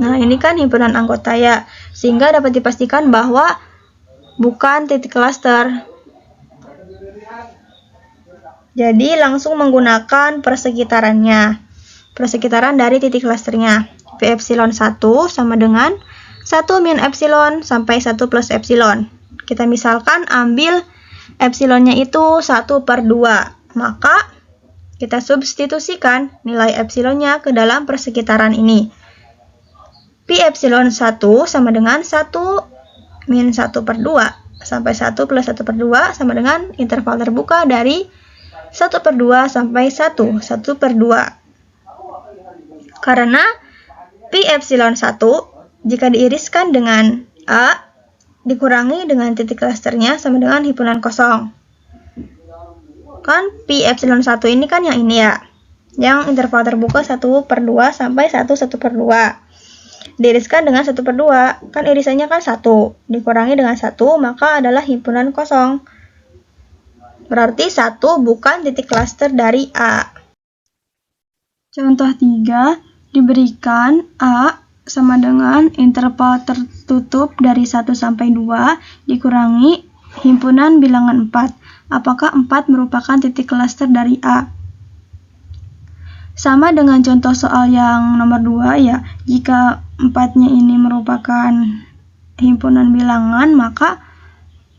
Nah, ini kan himpunan anggota ya, sehingga dapat dipastikan bahwa bukan titik cluster. Jadi langsung menggunakan persekitarannya. Persekitaran dari titik clusternya. P epsilon 1 sama dengan 1 min epsilon sampai 1 plus epsilon. Kita misalkan ambil epsilonnya itu 1/2. Maka kita substitusikan nilai epsilonnya ke dalam persekitaran ini. Pi epsilon 1 sama dengan 1 min 1/2 sampai 1 plus 1/2 sama dengan interval terbuka dari 1/2 sampai 1/2. Karena pi epsilon 1 jika diiriskan dengan A dikurangi dengan titik clusternya sama dengan himpunan kosong. Kan pi epsilon 1 ini kan yang ini ya, yang interval terbuka 1/2 sampai 1/2. Diiriskan dengan 1/2, kan irisannya kan 1, dikurangi dengan 1, maka adalah himpunan kosong. Berarti 1 bukan titik cluster dari A. Contoh 3, diberikan A sama dengan interval tertutup dari 1 sampai 2 dikurangi himpunan bilangan 4. Apakah 4 merupakan titik cluster dari A? Sama dengan contoh soal yang nomor 2 ya, jika 4-nya ini merupakan himpunan bilangan, maka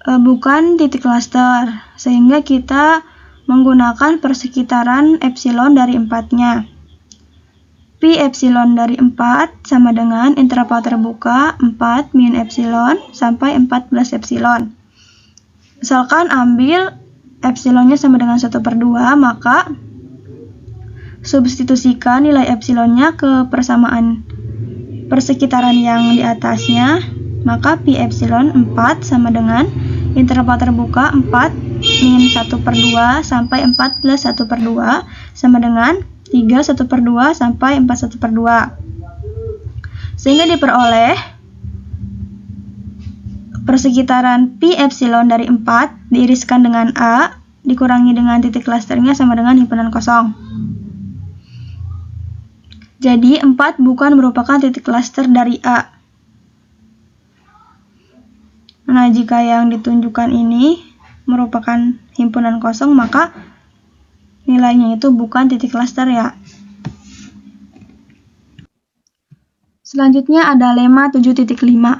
bukan titik cluster, sehingga kita menggunakan persekitaran epsilon dari 4-nya. Pi epsilon dari 4 sama dengan interval terbuka 4 min epsilon sampai 4 plus epsilon. Misalkan ambil epsilonnya sama dengan 1/2, maka substitusikan nilai epsilonnya ke persamaan persekitaran yang di atasnya, maka pi epsilon 4 sama dengan interval terbuka 4 min 1/2 sampai 4 plus 1/2 sama dengan 3 1/2 sampai 4 1/2. Sehingga diperoleh persekitaran pi epsilon dari 4 diiriskan dengan A dikurangi dengan titik clusternya sama dengan himpunan kosong. Jadi 4 bukan merupakan titik cluster dari A. Nah, jika yang ditunjukkan ini merupakan himpunan kosong, maka nilainya itu bukan titik cluster ya. Selanjutnya ada lemma 7.5.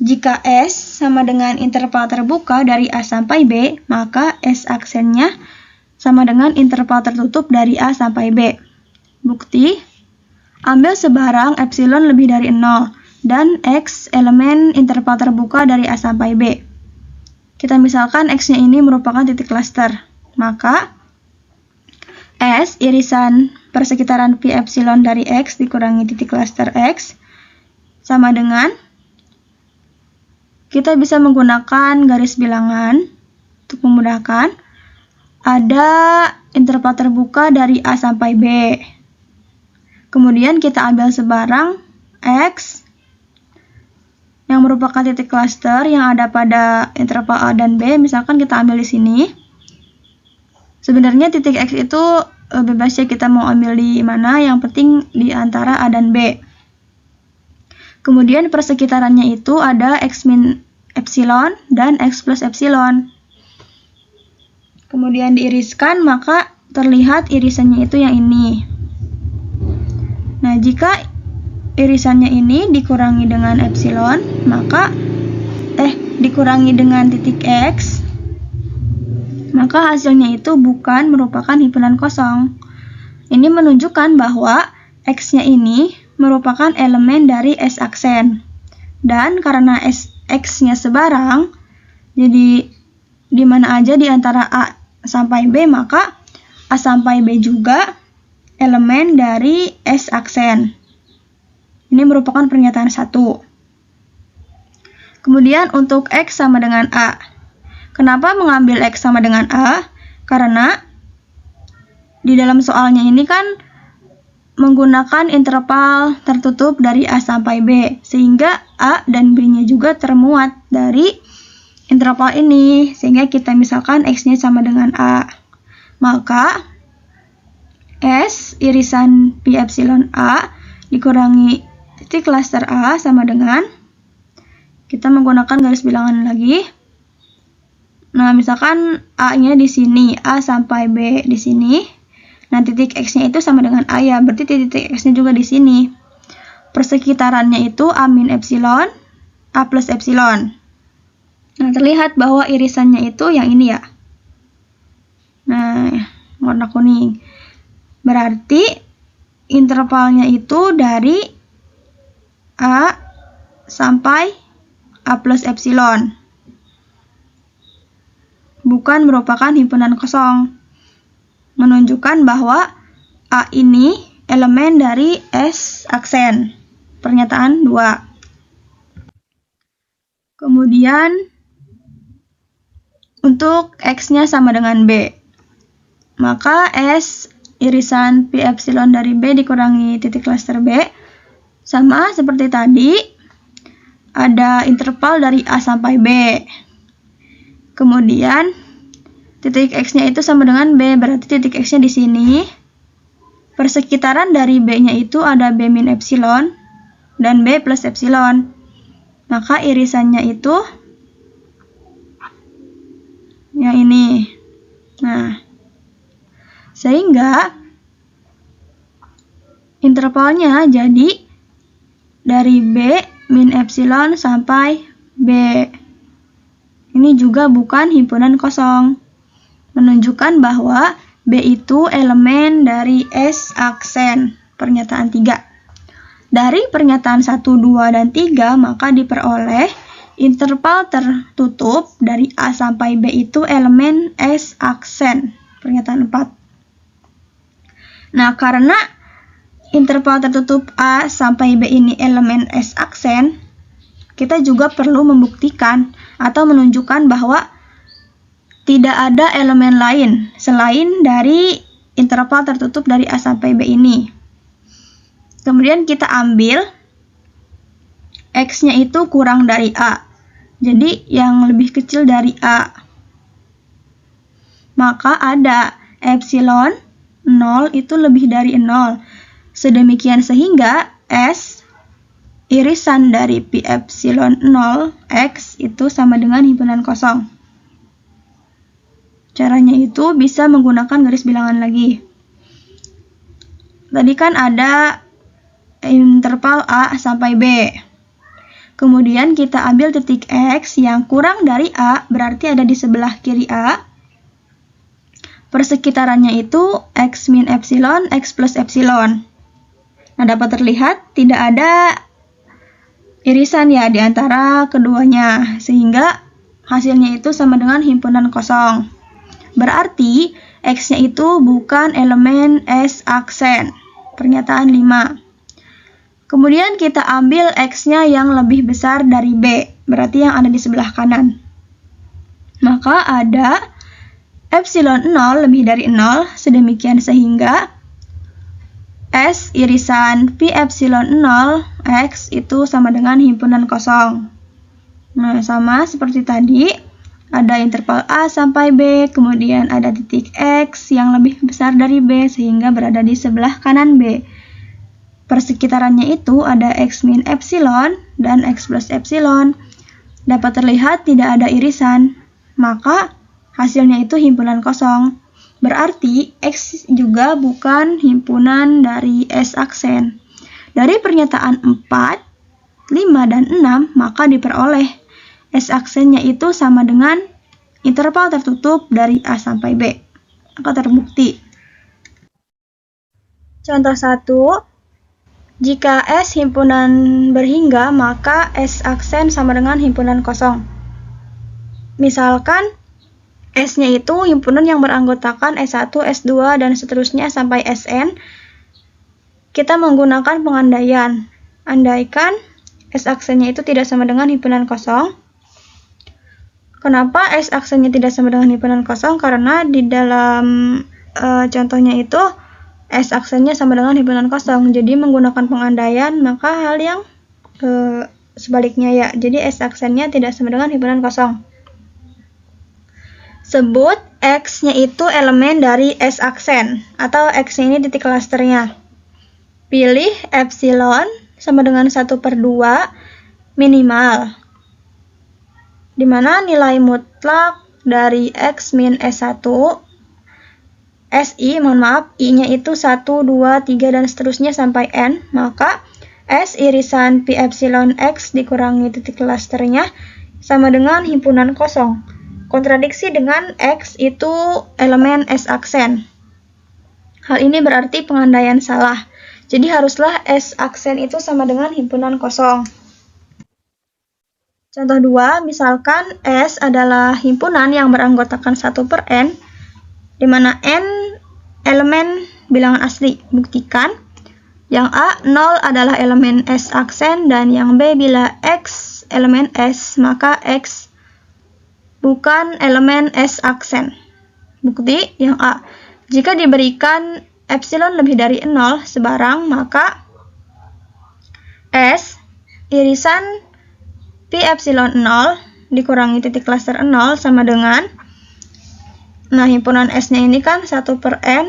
Jika S sama dengan interval terbuka dari A sampai B, maka S aksennya sama dengan interval tertutup dari A sampai B. Bukti, ambil sebarang epsilon lebih dari 0 dan X elemen interval terbuka dari A sampai B. Kita misalkan X-nya ini merupakan titik cluster, maka S irisan persekitaran pi epsilon dari X dikurangi titik cluster X sama dengan, kita bisa menggunakan garis bilangan untuk memudahkan, ada interval terbuka dari A sampai B. Kemudian kita ambil sebarang X yang merupakan titik cluster yang ada pada interval A dan B, misalkan kita ambil di sini. Sebenarnya titik X itu bebas ya, kita mau ambil di mana, yang penting di antara A dan B. Kemudian persekitarannya itu ada X min epsilon dan X plus epsilon. Kemudian diiriskan, maka terlihat irisannya itu yang ini. Nah, jika irisannya ini dikurangi dengan epsilon, maka dikurangi dengan titik X, maka hasilnya itu bukan merupakan himpunan kosong. Ini menunjukkan bahwa X-nya ini merupakan elemen dari S aksen. Dan karena X-nya sebarang, jadi di mana aja di antara A sampai B, maka A sampai B juga elemen dari S aksen. Ini merupakan pernyataan 1. Kemudian untuk X sama dengan A. Kenapa mengambil X sama dengan A? Karena di dalam soalnya ini kan menggunakan interval tertutup dari A sampai B, sehingga A dan B-nya juga termuat dari interval ini, sehingga kita misalkan X-nya sama dengan A. Maka S irisan pi epsilon A dikurangi titik klaster A sama dengan, kita menggunakan garis bilangan lagi. Nah, misalkan A-nya di sini, A sampai B di sini. Nah, titik X-nya itu sama dengan A ya, berarti titik X-nya juga di sini. Persekitarannya itu A min epsilon, A plus epsilon. Nah, terlihat bahwa irisannya itu yang ini ya. Nah, warna kuning. Berarti intervalnya itu dari A sampai A plus epsilon. Bukan merupakan himpunan kosong. Menunjukkan bahwa A ini elemen dari S aksen. Pernyataan 2. Kemudian untuk X-nya sama dengan B, maka S irisan pi epsilon dari B dikurangi titik klaster B, sama seperti tadi, ada interval dari A sampai B. Kemudian titik X-nya itu sama dengan B, berarti titik X-nya di sini. Persekitaran dari B-nya itu ada B min epsilon dan B plus epsilon. Maka irisannya itu yang ini. Nah, sehingga intervalnya jadi dari B min epsilon sampai B. Ini juga bukan himpunan kosong. Menunjukkan bahwa B itu elemen dari S aksen. Pernyataan 3. Dari pernyataan 1, 2, dan 3, maka diperoleh interval tertutup dari A sampai B itu elemen S aksen. Pernyataan 4. Nah, karena interval tertutup A sampai B ini elemen S aksen, kita juga perlu membuktikan atau menunjukkan bahwa tidak ada elemen lain selain dari interval tertutup dari A sampai B ini. Kemudian kita ambil X-nya itu kurang dari A. Jadi yang lebih kecil dari A. Maka ada epsilon 0 itu lebih dari 0. Sedemikian sehingga S irisan dari pi epsilon 0 X itu sama dengan himpunan kosong. Caranya itu bisa menggunakan garis bilangan lagi. Tadi kan ada interval A sampai B. Kemudian kita ambil titik X yang kurang dari A, berarti ada di sebelah kiri A. Persekitarannya itu X min epsilon, X plus epsilon. Nah, dapat terlihat tidak ada irisan ya di antara keduanya, sehingga hasilnya itu sama dengan himpunan kosong. Berarti X-nya itu bukan elemen S aksen. Pernyataan 5. Kemudian kita ambil X-nya yang lebih besar dari B, berarti yang ada di sebelah kanan. Maka ada epsilon 0 lebih dari 0, sedemikian sehingga S irisan pi epsilon 0 X itu sama dengan himpunan kosong. Nah, sama seperti tadi, ada interval A sampai B, kemudian ada titik X yang lebih besar dari B sehingga berada di sebelah kanan B. Persekitarannya itu ada X min epsilon dan X plus epsilon. Dapat terlihat tidak ada irisan, maka hasilnya itu himpunan kosong. Berarti X juga bukan himpunan dari S aksen. Dari pernyataan 4, 5, dan 6, maka diperoleh S aksennya itu sama dengan interval tertutup dari A sampai B. Maka terbukti. Contoh 1, jika S himpunan berhingga, maka S aksen sama dengan himpunan kosong. Misalkan S-nya itu himpunan yang beranggotakan S1, S2, dan seterusnya sampai Sn. Kita menggunakan pengandaian. Andaikan S aksennya itu tidak sama dengan himpunan kosong. Kenapa S aksennya tidak sama dengan himpunan kosong? Karena di dalam contohnya itu S aksennya sama dengan himpunan kosong. Jadi menggunakan pengandaian, maka hal yang sebaliknya ya. Jadi S aksennya tidak sama dengan himpunan kosong. Sebut X-nya itu elemen dari S aksen, atau X-nya ini titik klasternya. Pilih epsilon sama dengan 1/2 minimal, di mana nilai mutlak dari X min S1, I-nya itu 1, 2, 3, dan seterusnya sampai N, maka S irisan pi epsilon X dikurangi titik klasternya sama dengan himpunan kosong. Kontradiksi dengan X itu elemen S aksen. Hal ini berarti pengandaian salah. Jadi haruslah S aksen itu sama dengan himpunan kosong. Contoh 2, misalkan S adalah himpunan yang beranggotakan 1/n, di mana n elemen bilangan asli. Buktikan yang A 0 adalah elemen S aksen, dan yang B bila X elemen S, maka X bukan elemen S aksen. Bukti yang A, jika diberikan epsilon lebih dari 0 sebarang, maka S irisan pi epsilon 0 dikurangi titik klaster 0 sama dengan, nah himpunan S-nya ini kan 1/n,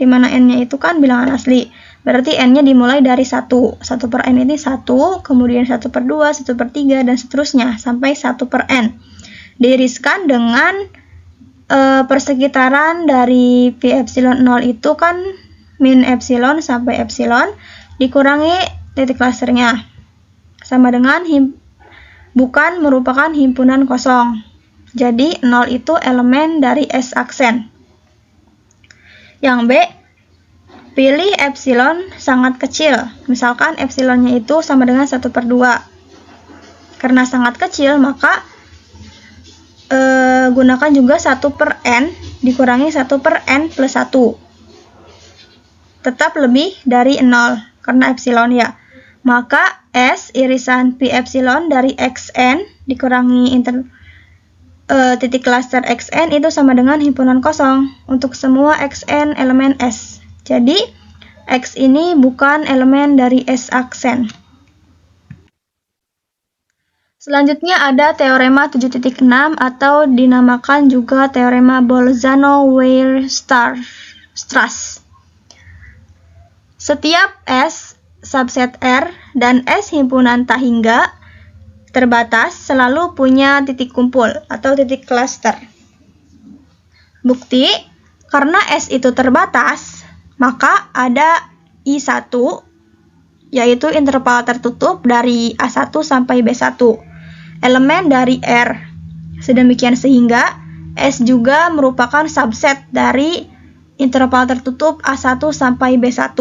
di mana n-nya itu kan bilangan asli. Berarti n-nya dimulai dari 1. 1/n ini 1, kemudian 1/2, 1/3, dan seterusnya sampai 1/n. Diiriskan dengan persekitaran dari pi epsilon 0 itu kan min epsilon sampai epsilon dikurangi titik klasternya sama dengan bukan merupakan himpunan kosong. Jadi 0 itu elemen dari S aksen. Yang B, pilih epsilon sangat kecil. Misalkan epsilonnya itu sama dengan 1/2. Karena sangat kecil, maka gunakan juga 1/n dikurangi 1/n plus 1. Tetap lebih dari 0 karena epsilon ya. Maka S irisan pi epsilon dari xn dikurangi titik klaster xn itu sama dengan himpunan kosong untuk semua xn elemen S. Jadi X ini bukan elemen dari S aksen. Selanjutnya ada teorema 7.6 atau dinamakan juga teorema Bolzano-Weierstrass. Setiap S subset R dan S himpunan tak hingga terbatas selalu punya titik kumpul atau titik klaster. Bukti, karena S itu terbatas, maka ada I1, yaitu interval tertutup dari A1 sampai B1, elemen dari R. Sedemikian sehingga S juga merupakan subset dari interval tertutup A1 sampai B1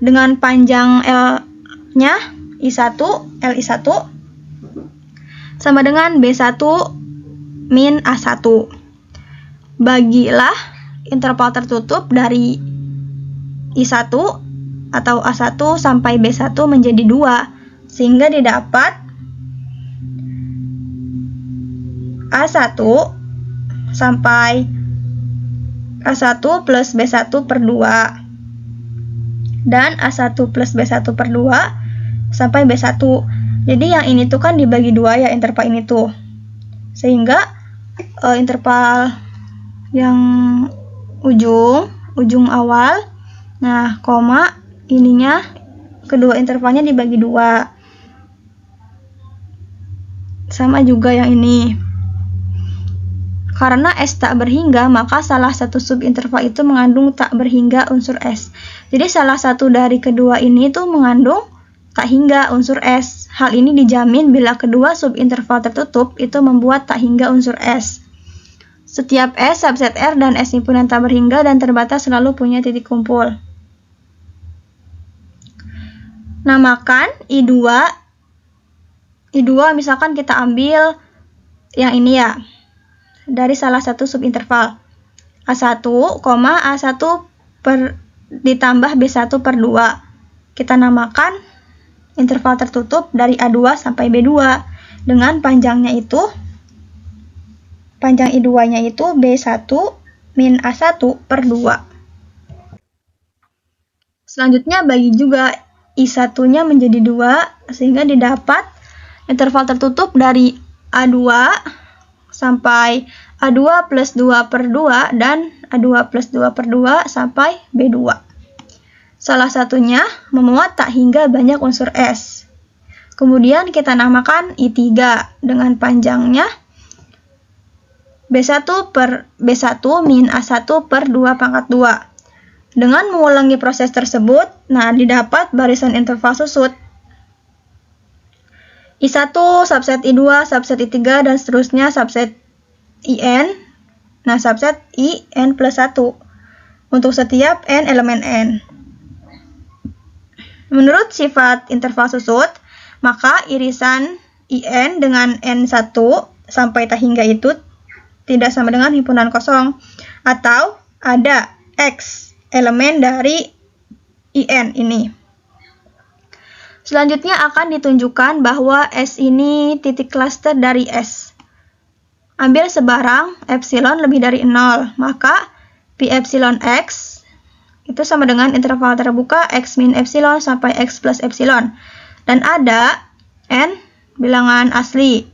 dengan panjang L-nya I1, Li1 sama dengan B1 min A1. Bagilah interval tertutup dari I1 atau A1 sampai B1 menjadi 2 sehingga didapat A1 sampai A1 plus B1 per 2 dan A1 plus B1 per 2 sampai B1. Jadi yang ini tuh kan dibagi 2 ya interval ini tuh, sehingga interval yang ujung awal, nah koma ininya kedua intervalnya dibagi 2. Sama juga yang ini. Karena S tak berhingga, maka salah satu subinterval itu mengandung tak berhingga unsur S. Jadi salah satu dari kedua ini tuh mengandung tak hingga unsur S. Hal ini dijamin bila kedua subinterval tertutup itu membuat tak hingga unsur S. Setiap S, subset R, dan S himpunan tak berhingga dan terbatas selalu punya titik kumpul. Namakan I2 misalkan kita ambil yang ini ya, dari salah satu subinterval A1, A1 ditambah B1 per 2. Kita namakan interval tertutup dari A2 sampai B2 dengan panjang I2-nya itu B1 min A1 per 2. Selanjutnya bagi juga I1-nya menjadi 2 sehingga didapat interval tertutup dari A2 sampai A2 plus 2 per 2 dan A2 plus 2 per 2 sampai B2. Salah satunya memuat tak hingga banyak unsur S. Kemudian kita namakan I3 dengan panjangnya B1 min A1 per 2 pangkat 2. Dengan mengulangi proses tersebut, didapat barisan interval susut. I1, subset I2, subset I3, dan seterusnya subset IN. Subset IN plus 1 untuk setiap N elemen N. Menurut sifat interval susut, maka irisan IN dengan N1 sampai tak hingga itu tidak sama dengan himpunan kosong, atau ada X elemen dari IN ini. Selanjutnya akan ditunjukkan bahwa S ini titik klaster dari S. Ambil sebarang epsilon lebih dari 0, maka pi epsilon X itu sama dengan interval terbuka X min epsilon sampai X plus epsilon. Dan ada N bilangan asli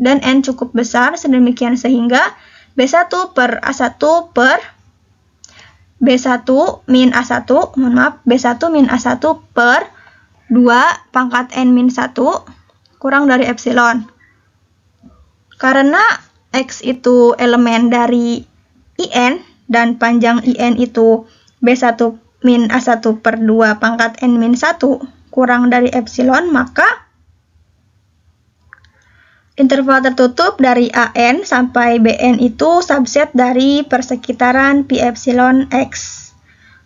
dan N cukup besar sedemikian sehingga B1 per A1 per B1 min A1, B1 min A1 per 2 pangkat N min 1 kurang dari epsilon. Karena X itu elemen dari IN dan panjang IN itu B1 min A1 per 2 pangkat N min 1 kurang dari epsilon, maka interval tertutup dari AN sampai BN itu subset dari persekitaran pi epsilon X.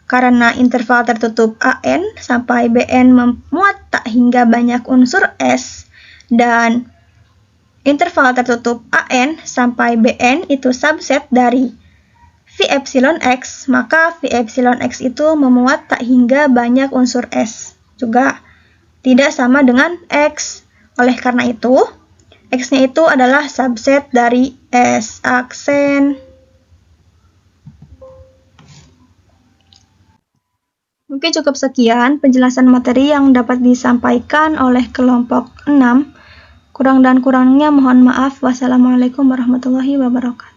Karena interval tertutup AN sampai BN memuat tak hingga banyak unsur S dan interval tertutup AN sampai BN itu subset dari V epsilon X, maka V epsilon X itu memuat tak hingga banyak unsur S. Juga tidak sama dengan X. Oleh karena itu, X-nya itu adalah subset dari S aksen. Mungkin cukup sekian penjelasan materi yang dapat disampaikan oleh kelompok 6. Kurang dan kurangnya mohon maaf. Wassalamualaikum warahmatullahi wabarakatuh.